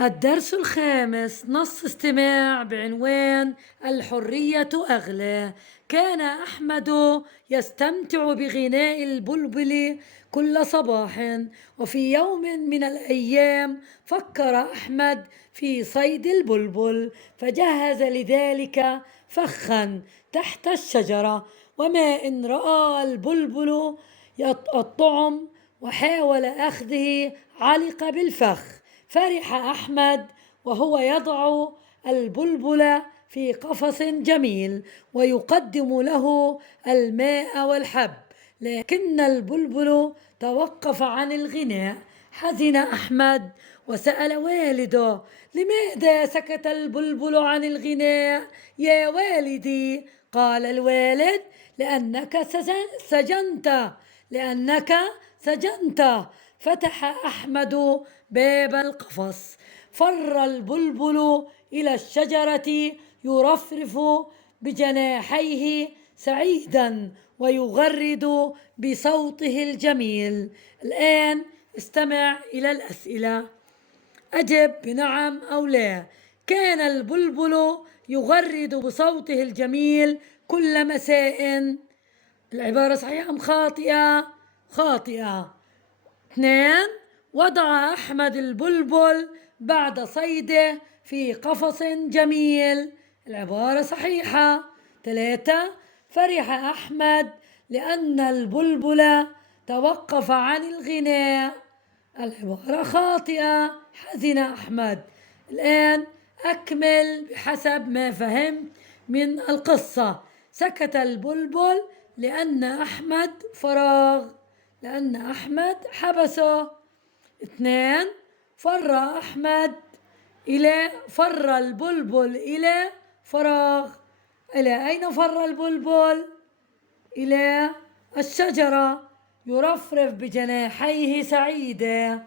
الدرس الخامس نص استماع بعنوان الحرية أغلى. كان أحمد يستمتع بغناء البلبل كل صباح، وفي يوم من الأيام فكر أحمد في صيد البلبل، فجهز لذلك فخا تحت الشجرة. وما إن رأى البلبل الطعم وحاول أخذه علق بالفخ. فرح أحمد وهو يضع البلبل في قفص جميل ويقدم له الماء والحب، لكن البلبل توقف عن الغناء. حزن أحمد وسأل والده: لماذا سكت البلبل عن الغناء يا والدي؟ قال الوالد: لأنك سجنت. فتح أحمد باب القفص، فر البلبل إلى الشجرة يرفرف بجناحيه سعيدا ويغرد بصوته الجميل. الآن استمع إلى الأسئلة، أجب بنعم أو لا. كان البلبل يغرد بصوته الجميل كل مساء. العبارة صحيحة أم خاطئة؟ خاطئة. 2. وضع أحمد البلبل بعد صيده في قفص جميل. العبارة صحيحة. 3. فرح أحمد لأن البلبل توقف عن الغناء. العبارة خاطئة. حزن أحمد. الآن أكمل بحسب ما فهمت من القصة. سكت البلبل لأن أحمد حبسه. 2. فر البلبل إلى فراغ. إلى أين فر البلبل؟ إلى الشجرة يرفرف بجناحيه سعيدا.